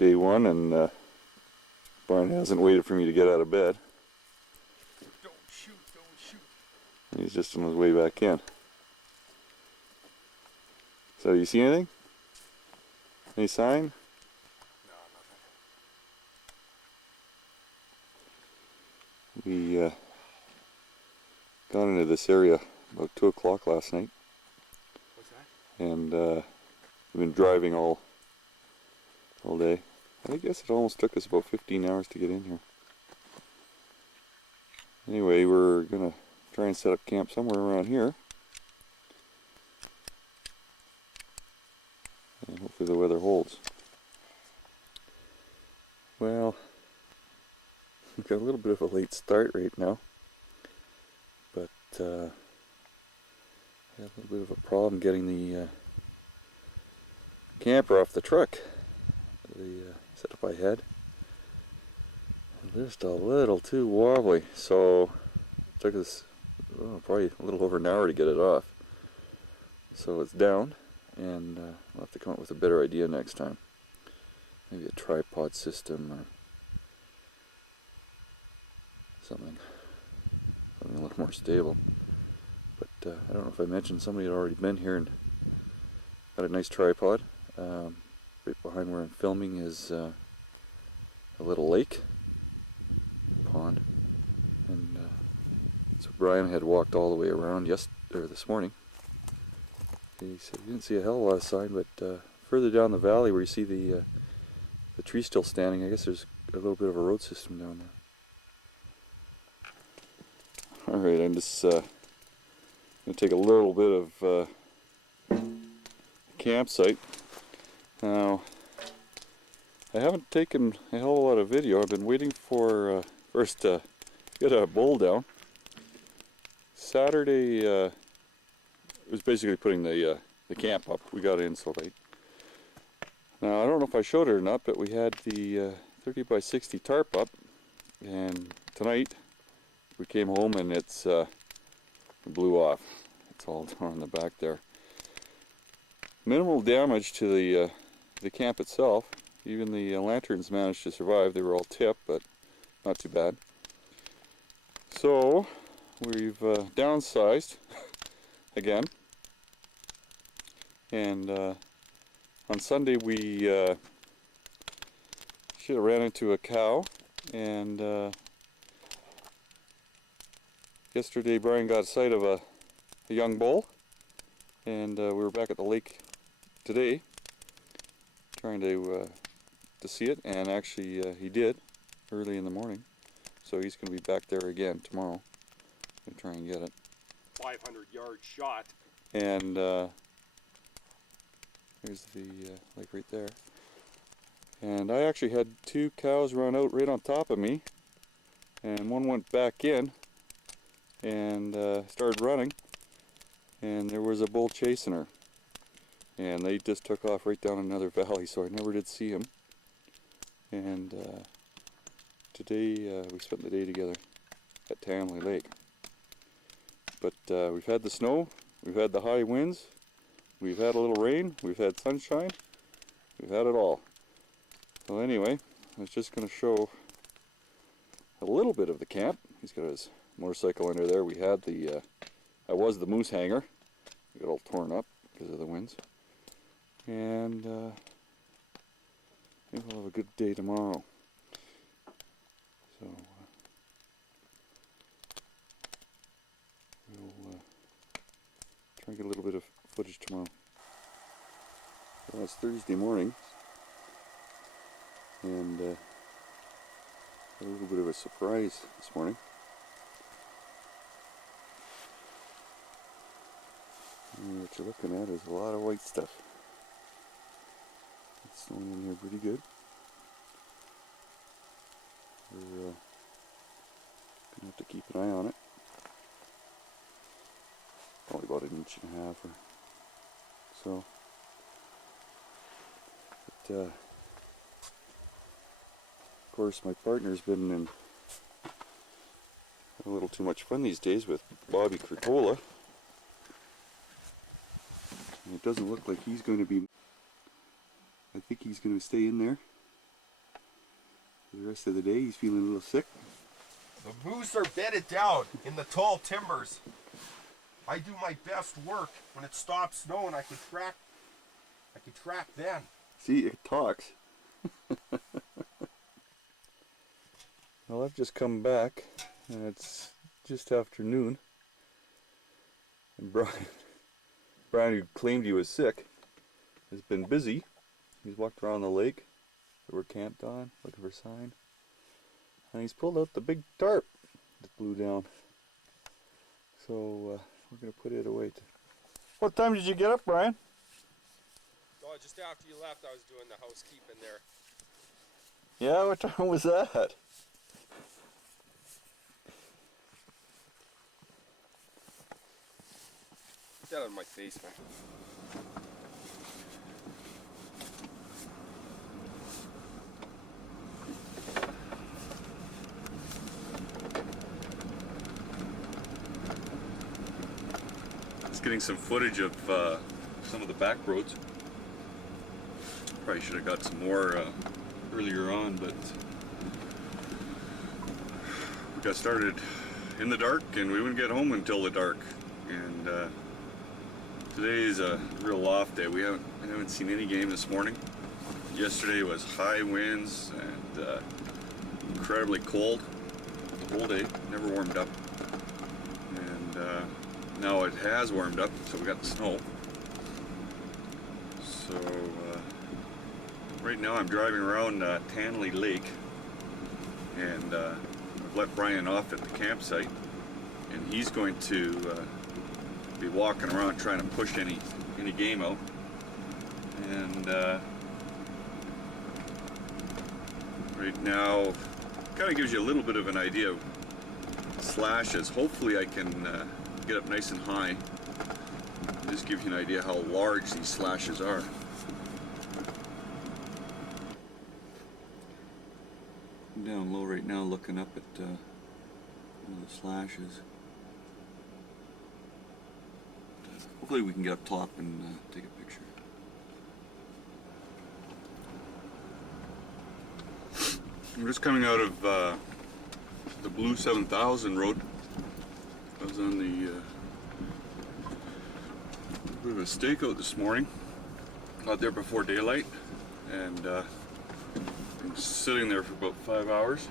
day one, and Brian hasn't waited for me to get out of bed. Don't shoot, don't shoot. He's just on his way back in. So, you see anything? Any sign? No, nothing. We got into this area about 2 o'clock last night. What's that? And we've been driving all day. I guess it almost took us about 15 hours to get in here. Anyway, we're gonna try and set up camp somewhere around here. And hopefully the weather holds. Well, we've got a little bit of a late start right now. But I had a little bit of a problem getting the camper off the truck. The setup I had. Just a little too wobbly, so it took us probably a little over an hour to get it off. So it's down, and we'll have to come up with a better idea next time. Maybe a tripod system or something a little more stable. But I don't know if I mentioned, somebody had already been here and got a nice tripod. Right behind where I'm filming is a little lake, pond, and so Brian had walked all the way around this morning. He said he didn't see a hell of a lot of sign, but further down the valley where you see the tree still standing, I guess there's a little bit of a road system down there. Alright, I'm just going to take a little bit of campsite. Now, I haven't taken a hell of a lot of video. I've been waiting for first to get a bowl down. Saturday was basically putting the camp up. We got in so late. Now, I don't know if I showed it or not, but we had the 30 by 60 tarp up, and tonight we came home and it blew off. It's all down in the back there. Minimal damage to the camp itself. Even the lanterns managed to survive. They were all tipped, but not too bad. So we've downsized again, and on Sunday we should have ran into a cow, and yesterday Brian got sight of a young bull, and we were back at the lake today trying to see it, and actually he did early in the morning, so he's going to be back there again tomorrow and try and get it. 500-yard shot. And here's the lake right there, and I actually had 2 cows run out right on top of me, and one went back in and started running, and there was a bull chasing her. And they just took off right down another valley, so I never did see him. And today we spent the day together at Tanley Lake. But we've had the snow, we've had the high winds, we've had a little rain, we've had sunshine, we've had it all. So anyway, I was just going to show a little bit of the camp. He's got his motorcycle under there. We had that was the moose hanger. It got all torn up because of the winds. And maybe we'll have a good day tomorrow. So we'll try and get a little bit of footage tomorrow. Well, it's Thursday morning, and got a little bit of a surprise this morning. And what you're looking at is a lot of white stuff. It's snowing in here pretty good. We're going to have to keep an eye on it. Probably about 1.5 inches or so. But of course my partner's been in a little too much fun these days with Bobby Curtola. And it doesn't look like he's going to be, I think he's going to stay in there The rest of the day he's feeling a little sick. The moose are bedded down in the tall timbers. I do my best work when it stops snowing. I can track then. See, it talks. Well, I've just come back and it's just afternoon. And Brian, who claimed he was sick, has been busy. He's walked around the lake that we're camped on, looking for sign. And he's pulled out the big tarp that blew down. So we're going to put it away. What time did you get up, Brian? Oh, just after you left, I was doing the housekeeping there. Yeah, what time was that? Put that in my face, man. Just getting some footage of some of the back roads. Probably should have got some more earlier on, but we got started in the dark and we wouldn't get home until the dark. And today is a real off day. I haven't seen any game this morning. Yesterday was high winds and incredibly cold the whole day. Never warmed up. And now it has warmed up, so we got the snow. So right now I'm driving around Tanley Lake, and I've let Brian off at the campsite, and he's going to be walking around trying to push any game out. And right now kind of gives you a little bit of an idea of slashes. Hopefully I can get up nice and high. Just give you an idea how large these slashes are. I'm down low right now looking up at the slashes. Hopefully we can get up top and take a picture. I'm just coming out of the Blue 7000 road. I was on the bit of a stakeout this morning. Got there before daylight, and I'm sitting there for about 5 hours.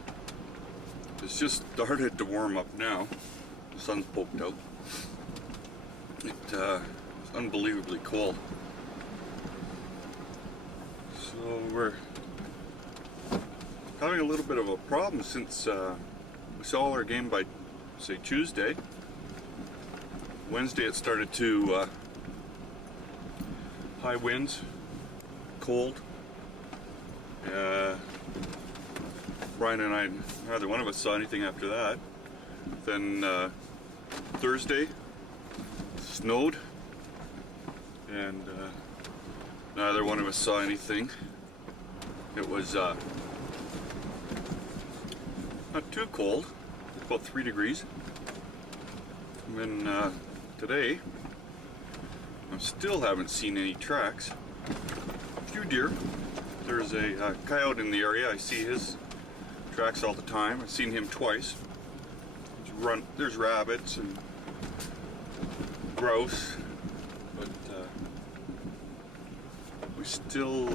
It's just started to warm up now. The sun's poked out. It's unbelievably cold. So we're having a little bit of a problem since we saw our game by, say, Tuesday. Wednesday it started to high winds, cold. Brian and I, neither one of us saw anything after that. Then Thursday, snowed, and neither one of us saw anything. It was not too cold, about 3 degrees. And then today, I still haven't seen any tracks. A few deer. There's a coyote in the area. I see his tracks all the time. I've seen him twice. There's rabbits and grouse, but we still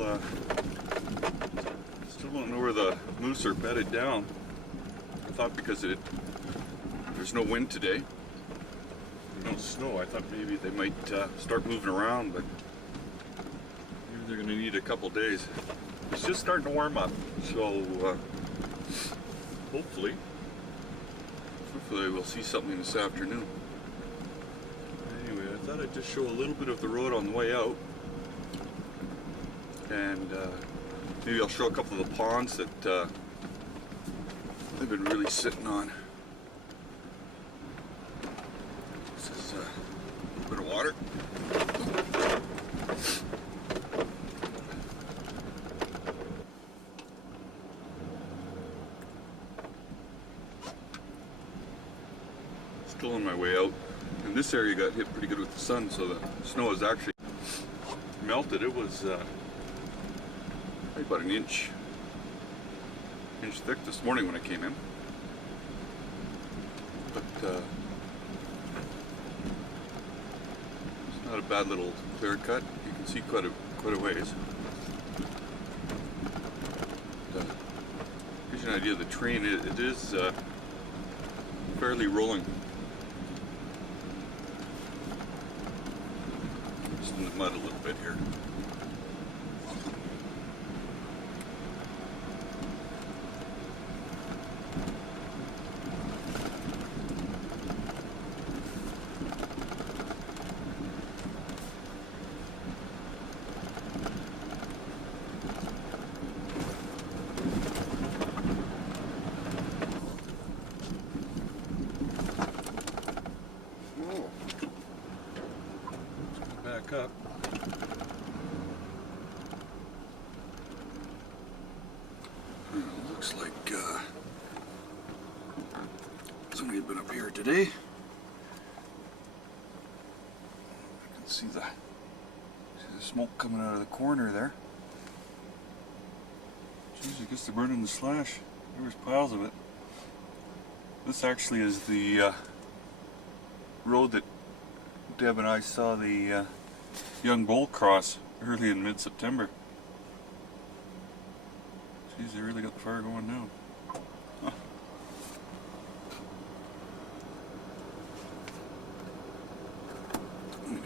don't know where the moose are bedded down. I thought because there's no wind today, no snow, I thought maybe they might start moving around, but maybe they're going to need a couple days. It's just starting to warm up, so hopefully we'll see something this afternoon. Anyway, I thought I'd just show a little bit of the road on the way out, and maybe I'll show a couple of the ponds that I've been really sitting on. This is a bit of water. Still on my way out. And this area got hit pretty good with the sun, so the snow is actually melted. It was about an inch inch thick this morning when I came in. But it's not a bad little clear cut. You can see quite a ways. Gives you an idea of the terrain. It is fairly rolling. Just in the mud a little bit here. Back up. Looks like somebody had been up here today. I can see the smoke coming out of the corner there. Jeez, I guess they're burning the slash. There was piles of it. This actually is the road that Deb and I saw the young bull cross early in mid-September. Geez, they really got the fire going now. Huh. Anyway,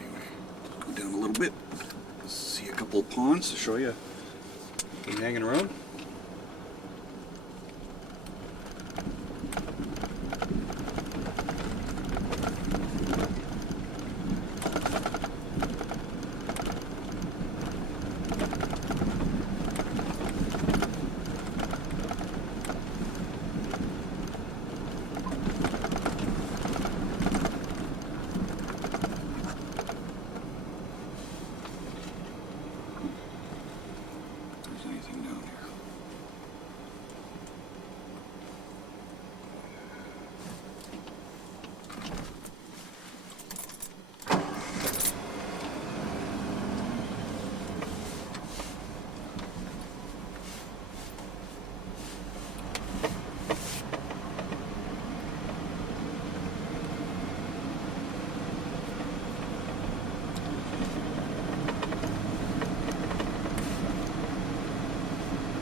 go down a little bit. See a couple of ponds to show you. Been hanging around. Anything down here?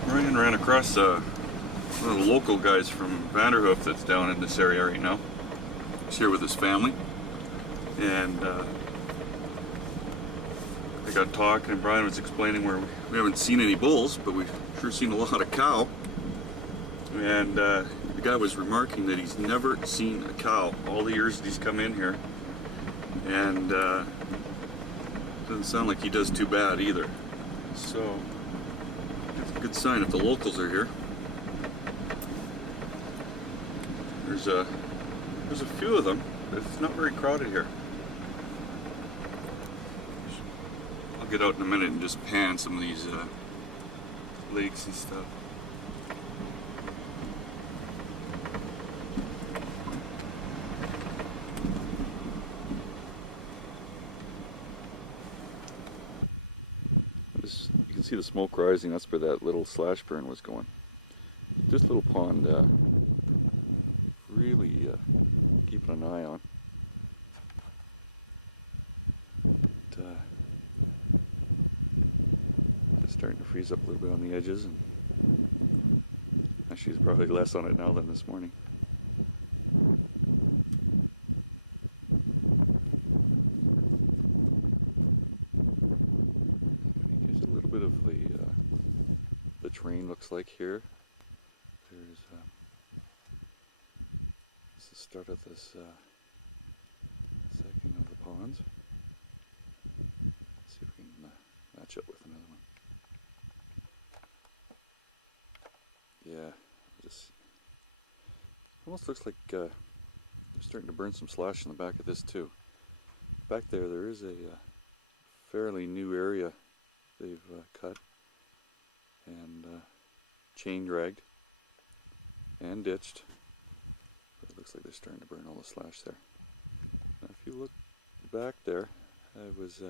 Ryan ran across one of the local guys from Vanderhoof that's down in this area right now. He's here with his family, and I got talking, and Brian was explaining where we haven't seen any bulls, but we've sure seen a lot of cow. And the guy was remarking that he's never seen a cow all the years that he's come in here, and doesn't sound like he does too bad either. So that's a good sign if the locals are here. There's a few of them, but it's not very crowded here. I'll get out in a minute and just pan some of these lakes and stuff. You can see the smoke rising. That's where that little slash burn was going. This little pond, really keeping an eye on. But, it's starting to freeze up a little bit on the edges, and actually, there's probably less on it now than this morning. Here's a little bit of the terrain looks like here. There's this is the start of this second of the ponds. Let's see if we can match up with another one. Yeah, just almost looks like they're starting to burn some slash in the back of this too. Back there is a fairly new area they've cut and chain dragged and ditched. But it looks like they're starting to burn all the slash there. Now if you look back there, I was